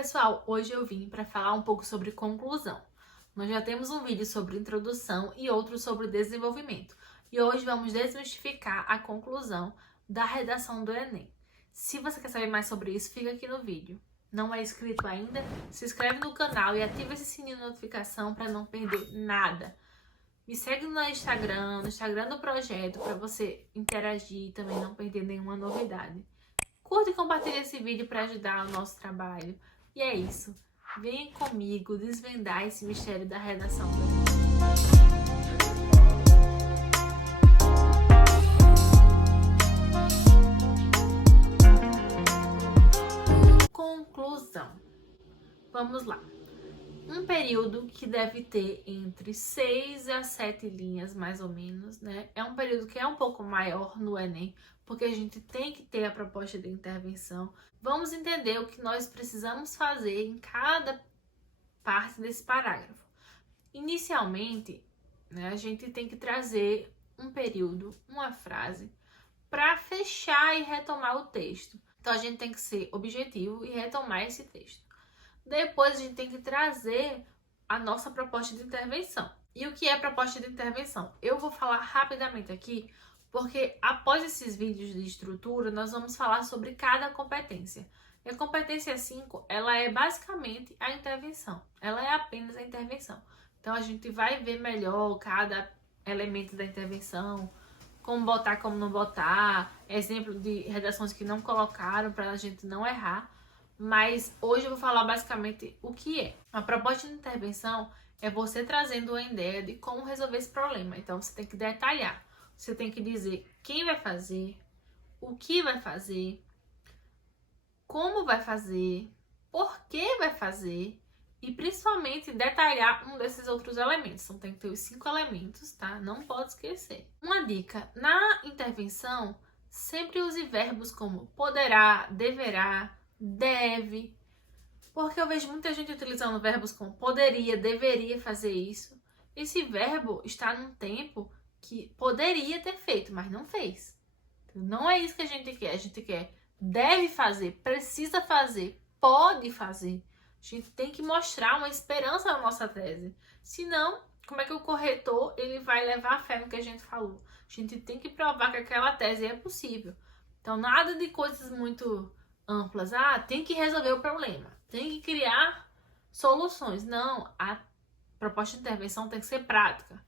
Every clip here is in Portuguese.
pessoal, hoje eu vim para falar um pouco sobre conclusão. Nós já temos um vídeo sobre introdução e outro sobre desenvolvimento. E hoje vamos desmistificar a conclusão da redação do Enem. Se você quer saber mais sobre isso, fica aqui no vídeo. Não é inscrito ainda? Se inscreve no canal e ativa esse sininho de notificação para não perder nada. Me segue no Instagram do projeto, para você interagir e também não perder nenhuma novidade. Curta e compartilhe esse vídeo para ajudar o nosso trabalho. E é isso. Venha comigo desvendar esse mistério da redação do Enem. Conclusão. Vamos lá. Um período que deve ter entre 6 a 7 linhas, mais ou menos, né? É um período que é um pouco maior no Enem, porque a gente tem que ter a proposta de intervenção. Vamos entender o que nós precisamos fazer em cada parte desse parágrafo. Inicialmente, né, a gente tem que trazer um período, uma frase, para fechar e retomar o texto. Então, a gente tem que ser objetivo e retomar esse texto. Depois, a gente tem que trazer a nossa proposta de intervenção. E o que é proposta de intervenção? Eu vou falar rapidamente aqui, porque após esses vídeos de estrutura, nós vamos falar sobre cada competência. E a competência 5, ela é basicamente a intervenção. Ela é apenas a intervenção. Então, a gente vai ver melhor cada elemento da intervenção, como botar, como não botar, exemplo de redações que não colocaram para a gente não errar. Mas hoje eu vou falar basicamente o que é. A proposta de intervenção é você trazendo uma ideia de como resolver esse problema. Então, você tem que detalhar. Você tem que dizer quem vai fazer, o que vai fazer, como vai fazer, por que vai fazer e principalmente detalhar um desses outros elementos. Então tem que ter os 5 elementos, tá? Não pode esquecer. Uma dica, na intervenção, sempre use verbos como poderá, deverá, deve, porque eu vejo muita gente utilizando verbos como poderia, deveria fazer isso. Esse verbo está num tempo que poderia ter feito, mas não fez. Não é isso que a gente quer. A gente quer deve fazer, precisa fazer, pode fazer. A gente tem que mostrar uma esperança na nossa tese. Senão, como é que o corretor ele vai levar a fé no que a gente falou? A gente tem que provar que aquela tese é possível. Então, nada de coisas muito amplas. Tem que resolver o problema. Tem que criar soluções. Não, a proposta de intervenção tem que ser prática.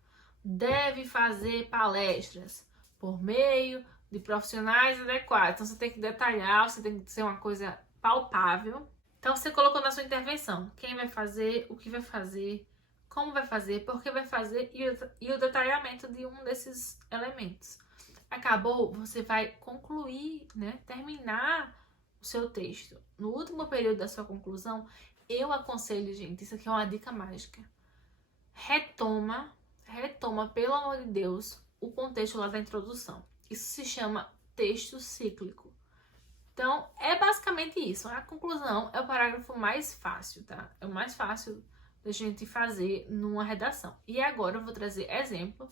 Deve fazer palestras por meio de profissionais adequados. Então, você tem que detalhar, você tem que ser uma coisa palpável. Então, você colocou na sua intervenção quem vai fazer, o que vai fazer, como vai fazer, por que vai fazer e o detalhamento de um desses elementos. Acabou, você vai concluir, né, terminar o seu texto. No último período da sua conclusão, eu aconselho, gente, isso aqui é uma dica mágica. Retoma, pelo amor de Deus, o contexto lá da introdução. Isso se chama texto cíclico. Então, é basicamente isso. A conclusão é o parágrafo mais fácil, tá? É o mais fácil da gente fazer numa redação. E agora eu vou trazer exemplo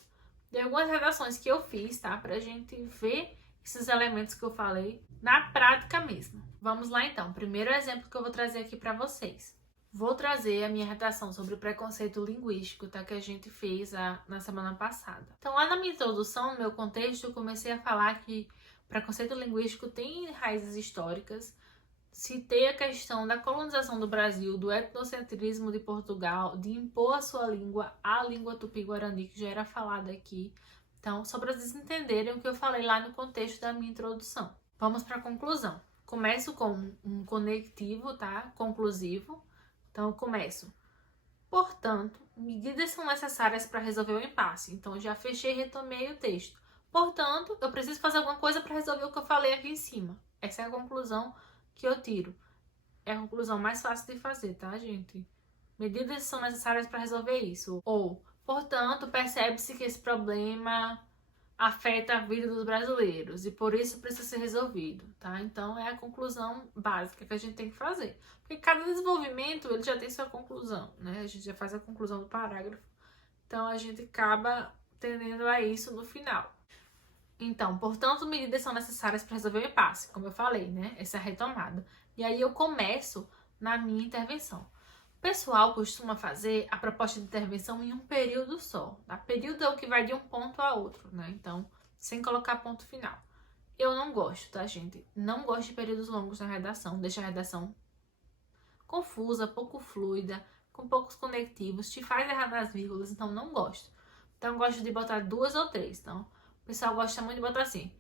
de algumas redações que eu fiz, tá? Pra gente ver esses elementos que eu falei na prática mesmo. Vamos lá então. Primeiro exemplo que eu vou trazer aqui pra vocês. Vou trazer a minha redação sobre o preconceito linguístico, tá? Que a gente fez na semana passada. Então, lá na minha introdução, no meu contexto, eu comecei a falar que o preconceito linguístico tem raízes históricas. Citei a questão da colonização do Brasil, do etnocentrismo de Portugal, de impor a sua língua, a língua tupi-guarani, que já era falada aqui. Então, só para vocês entenderem o que eu falei lá no contexto da minha introdução. Vamos para a conclusão. Começo com um conectivo, tá? Conclusivo. Então, eu começo. Portanto, medidas são necessárias para resolver o impasse. Então, eu já fechei e retomei o texto. Portanto, eu preciso fazer alguma coisa para resolver o que eu falei aqui em cima. Essa é a conclusão que eu tiro. É a conclusão mais fácil de fazer, tá, gente? Medidas são necessárias para resolver isso. Ou, portanto, percebe-se que esse problema afeta a vida dos brasileiros e por isso precisa ser resolvido, tá? Então, é a conclusão básica que a gente tem que fazer. Porque cada desenvolvimento, ele já tem sua conclusão, né? A gente já faz a conclusão do parágrafo. Então, a gente acaba tendendo a isso no final. Então, portanto, medidas são necessárias para resolver o impasse, como eu falei, né? Essa retomada. E aí eu começo na minha intervenção. O pessoal costuma fazer a proposta de intervenção em um período só. Tá? Período é o que vai de um ponto a outro, né? Então, sem colocar ponto final. Eu não gosto, tá, gente? Não gosto de períodos longos na redação. Deixa a redação confusa, pouco fluida, com poucos conectivos, te faz errar nas vírgulas, então não gosto. Então, eu gosto de botar 2 ou 3. Então, o pessoal gosta muito de botar assim.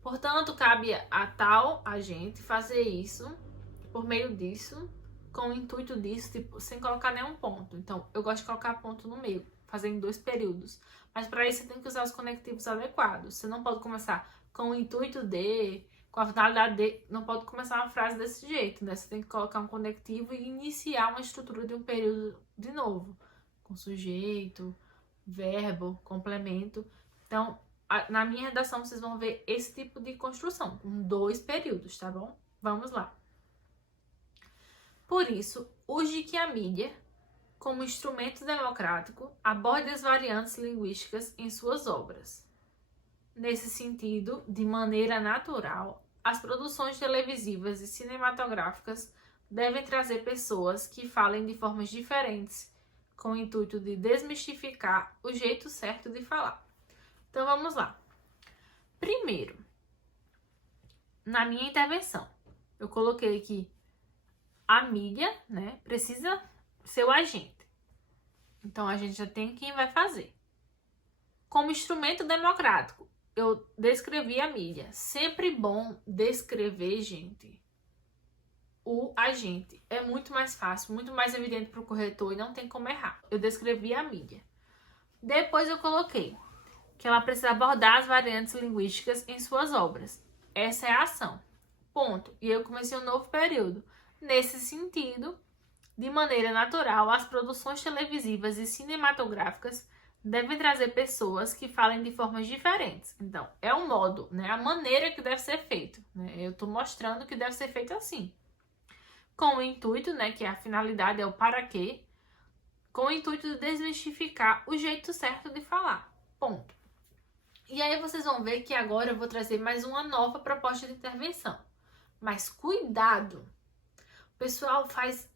Portanto, cabe a tal agente fazer isso, por meio disso, com o intuito disso, tipo, sem colocar nenhum ponto. Então, eu gosto de colocar ponto no meio, fazer em 2 períodos. Mas para isso, você tem que usar os conectivos adequados. Você não pode começar com o intuito de, com a finalidade de, não pode começar uma frase desse jeito, né? Você tem que colocar um conectivo e iniciar uma estrutura de um período de novo, com sujeito, verbo, complemento. Então, na minha redação, vocês vão ver esse tipo de construção, com 2 períodos, tá bom? Vamos lá. Por isso, urge que a mídia, como instrumento democrático, aborde as variantes linguísticas em suas obras. Nesse sentido, de maneira natural, as produções televisivas e cinematográficas devem trazer pessoas que falem de formas diferentes, com o intuito de desmistificar o jeito certo de falar. Então, vamos lá. Primeiro, na minha intervenção, eu coloquei aqui a mídia, né, precisa ser o agente. Então, a gente já tem quem vai fazer. Como instrumento democrático, eu descrevi a mídia. Sempre bom descrever, gente, o agente. É muito mais fácil, muito mais evidente para o corretor e não tem como errar. Eu descrevi a mídia. Depois eu coloquei que ela precisa abordar as variantes linguísticas em suas obras. Essa é a ação. Ponto. E eu comecei um novo período. Nesse sentido, de maneira natural, as produções televisivas e cinematográficas devem trazer pessoas que falem de formas diferentes. Então, é o modo, né? A maneira que deve ser feito. Né? Eu estou mostrando que deve ser feito assim. Com o intuito, né? Que a finalidade é o para quê. Com o intuito de desmistificar o jeito certo de falar. Ponto. E aí vocês vão ver que agora eu vou trazer mais uma nova proposta de intervenção. Mas cuidado! O pessoal faz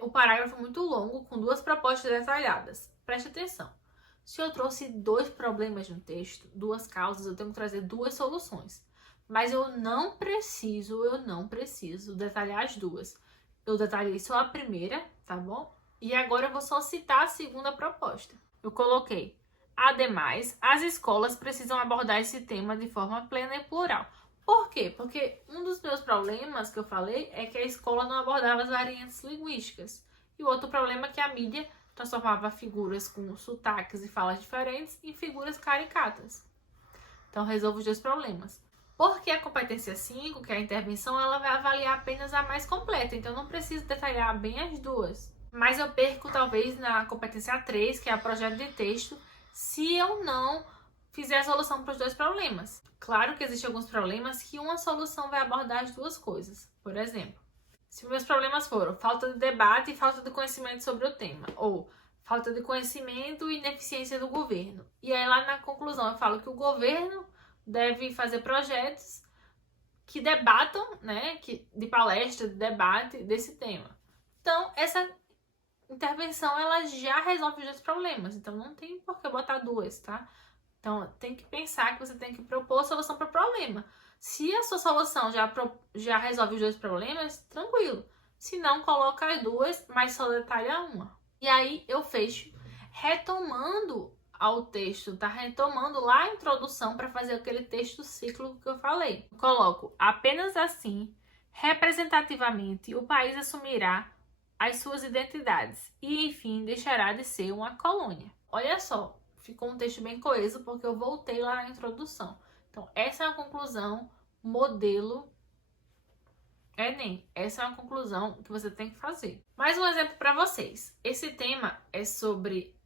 o parágrafo muito longo com 2 propostas detalhadas. Preste atenção. Se eu trouxe 2 problemas no texto, 2 causas, eu tenho que trazer 2 soluções. Mas eu não preciso detalhar as 2. Eu detalhei só a primeira, tá bom? E agora eu vou só citar a segunda proposta. Eu coloquei: ademais, as escolas precisam abordar esse tema de forma plena e plural. Por quê? Porque um dos meus problemas que eu falei é que a escola não abordava as variantes linguísticas. E o outro problema é que a mídia transformava figuras com sotaques e falas diferentes em figuras caricatas. Então, resolvo os 2 problemas. Porque a competência 5, que é a intervenção, ela vai avaliar apenas a mais completa. Então, eu não preciso detalhar bem as 2. Mas eu perco, talvez, na competência 3, que é o projeto de texto, se eu não fizer a solução para os 2 problemas. Claro que existem alguns problemas que uma solução vai abordar as 2 coisas. Por exemplo, se meus problemas foram falta de debate e falta de conhecimento sobre o tema, ou falta de conhecimento e ineficiência do governo. E aí lá na conclusão eu falo que o governo deve fazer projetos que debatam, né, de palestra, de debate desse tema. Então, essa intervenção ela já resolve os 2 problemas, então não tem por que botar 2, tá? Então, tem que pensar que você tem que propor solução para o problema. Se a sua solução já resolve os 2 problemas, tranquilo. Se não, coloca as 2, mas só detalha uma. E aí, eu fecho retomando ao texto, tá? Retomando lá a introdução para fazer aquele texto ciclo que eu falei. Coloco: apenas assim, representativamente, o país assumirá as suas identidades e, enfim, deixará de ser uma colônia. Olha só, ficou um texto bem coeso porque eu voltei lá na introdução. Então, essa é a conclusão, modelo Enem. Essa é uma conclusão que você tem que fazer. Mais um exemplo para vocês. Esse tema é sobre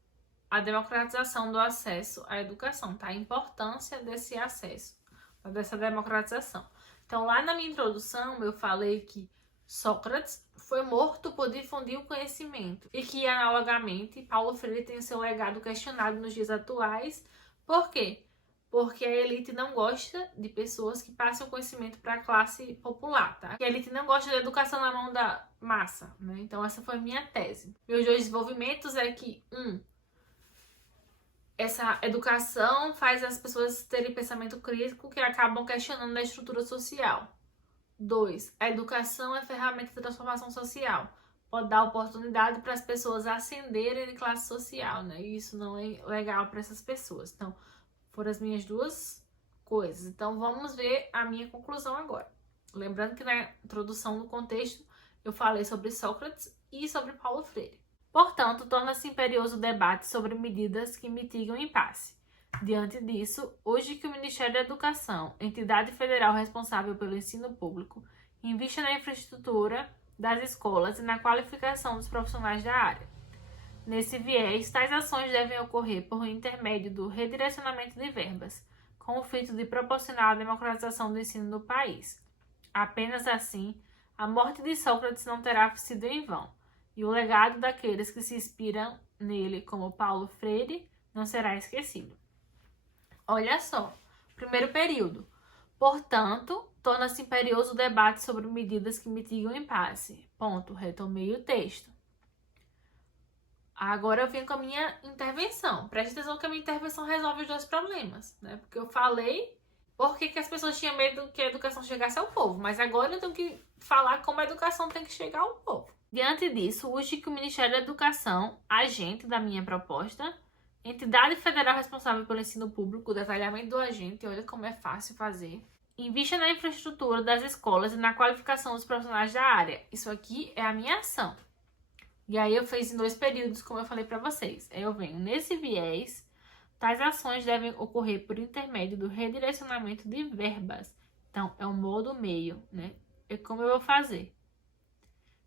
a democratização do acesso à educação, tá? A importância desse acesso, dessa democratização. Então, lá na minha introdução, eu falei que Sócrates foi morto por difundir o conhecimento e que, analogamente, Paulo Freire tem seu legado questionado nos dias atuais. Por quê? Porque a elite não gosta de pessoas que passem o conhecimento para a classe popular, tá? E a elite não gosta da educação na mão massa, né? Então essa foi a minha tese. Meus 2 desenvolvimentos é que, essa educação faz as pessoas terem pensamento crítico que acabam questionando a estrutura social. 2, a educação é ferramenta de transformação social. Pode dar oportunidade para as pessoas ascenderem de classe social, né? E isso não é legal para essas pessoas. Então, foram as minhas 2 coisas. Então, vamos ver a minha conclusão agora. Lembrando que na introdução, no contexto, eu falei sobre Sócrates e sobre Paulo Freire. Portanto, torna-se imperioso o debate sobre medidas que mitigam o impasse. Diante disso, hoje que o Ministério da Educação, entidade federal responsável pelo ensino público, investe na infraestrutura das escolas e na qualificação dos profissionais da área. Nesse viés, tais ações devem ocorrer por intermédio do redirecionamento de verbas, com o fito de proporcionar a democratização do ensino no país. Apenas assim, a morte de Sócrates não terá sido em vão, e o legado daqueles que se inspiram nele, como Paulo Freire, não será esquecido. Olha só, primeiro período. Portanto, torna-se imperioso o debate sobre medidas que mitigam o impasse. Ponto, retomei o texto. Agora eu venho com a minha intervenção. Preste atenção que a minha intervenção resolve os 2 problemas, né? Porque eu falei por que as pessoas tinham medo que a educação chegasse ao povo, mas agora eu tenho que falar como a educação tem que chegar ao povo. Diante disso, urge que o Ministério da Educação, agente da minha proposta, entidade federal responsável pelo ensino público, o detalhamento do agente, olha como é fácil fazer, invista na infraestrutura das escolas e na qualificação dos profissionais da área. Isso aqui é a minha ação. E aí eu fiz em 2 períodos, como eu falei para vocês. Aí eu venho nesse viés, tais ações devem ocorrer por intermédio do redirecionamento de verbas. Então, é um modo meio, né? É como eu vou fazer.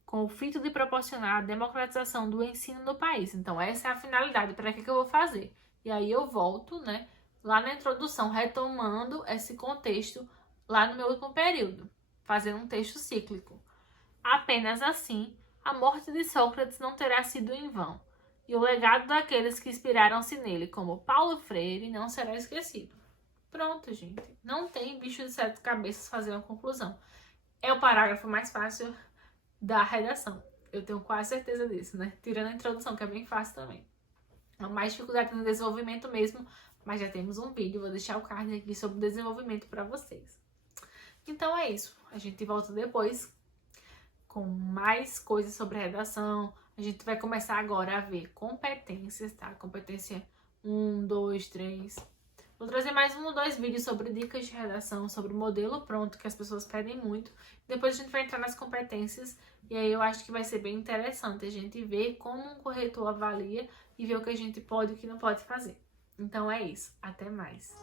Com o fito de proporcionar a democratização do ensino no país. Então, essa é a finalidade. Para que eu vou fazer? E aí eu volto, né? Lá na introdução, retomando esse contexto lá no meu último período. Fazendo um texto cíclico. Apenas assim, a morte de Sócrates não terá sido em vão, e o legado daqueles que inspiraram-se nele, como Paulo Freire, não será esquecido. Pronto, gente. Não tem bicho de 7 cabeças fazer uma conclusão. É o parágrafo mais fácil da redação. Eu tenho quase certeza disso, né? Tirando a introdução, que é bem fácil também. A mais dificuldade no desenvolvimento mesmo, mas já temos um vídeo, vou deixar o card aqui sobre desenvolvimento para vocês. Então é isso. A gente volta depois com mais coisas sobre redação. A gente vai começar agora a ver competências, tá? Competência 1, 2, 3. Vou trazer mais 1 ou 2 vídeos sobre dicas de redação, sobre modelo pronto, que as pessoas pedem muito. Depois a gente vai entrar nas competências e aí eu acho que vai ser bem interessante a gente ver como um corretor avalia e ver o que a gente pode e o que não pode fazer. Então é isso. Até mais.